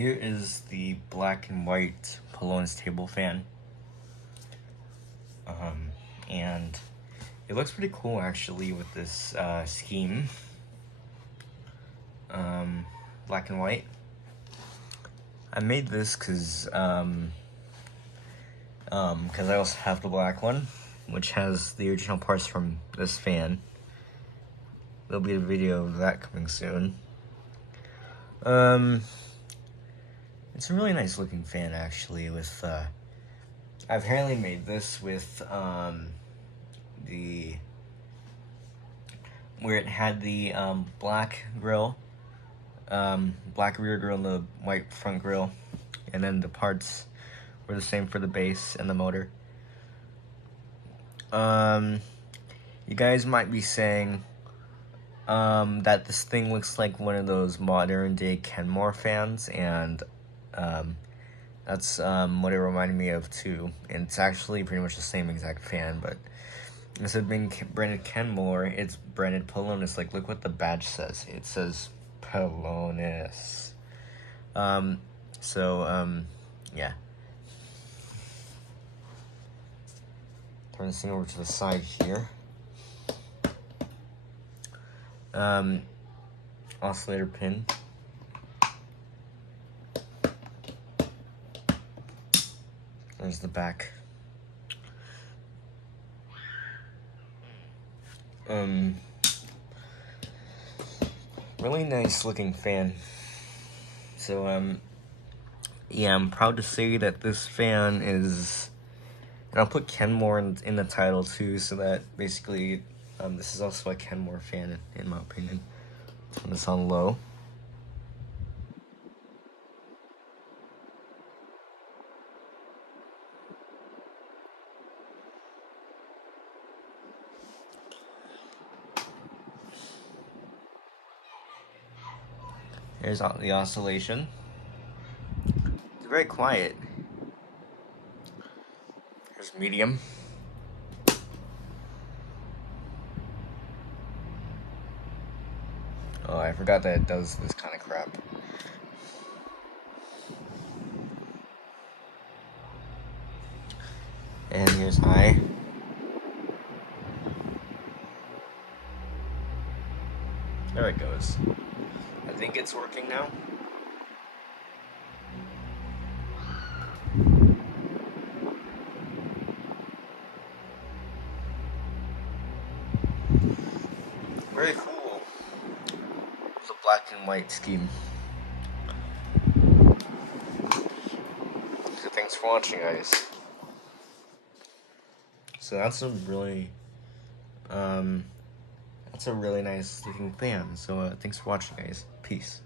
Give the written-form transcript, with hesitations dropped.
Here is the black and white Pelonis table fan. And it looks pretty cool actually with this scheme. Black and white. I made this because I also have the black one, which has the original parts from this fan. There'll be a video of that coming soon. It's a really nice looking fan actually with, I apparently made this with, where it had the, black grill, black rear grill and the white front grill, and then the parts were the same for the base and the motor. You guys might be saying, that this thing looks like one of those modern day Kenmore fans, and that's what it reminded me of too. And it's actually pretty much the same exact fan, but instead of being branded Kenmore, it's branded Pelonis. Like, look what the badge says. It says Pelonis. Yeah. Turn this thing over to the side here. Oscillator pin. There's the back. Really nice looking fan. So, yeah, I'm proud to say that this fan is, and I'll put Kenmore in the title too, so that basically, this is also a Kenmore fan in my opinion. Turn this on low. Here's the oscillation. It's very quiet. Here's medium. Oh, I forgot that it does this kind of crap. And here's high. There it goes. I think it's working now. Very cool. It's a black and white scheme. So thanks for watching, guys. So that's a really nice looking fan. So thanks for watching, guys. Peace.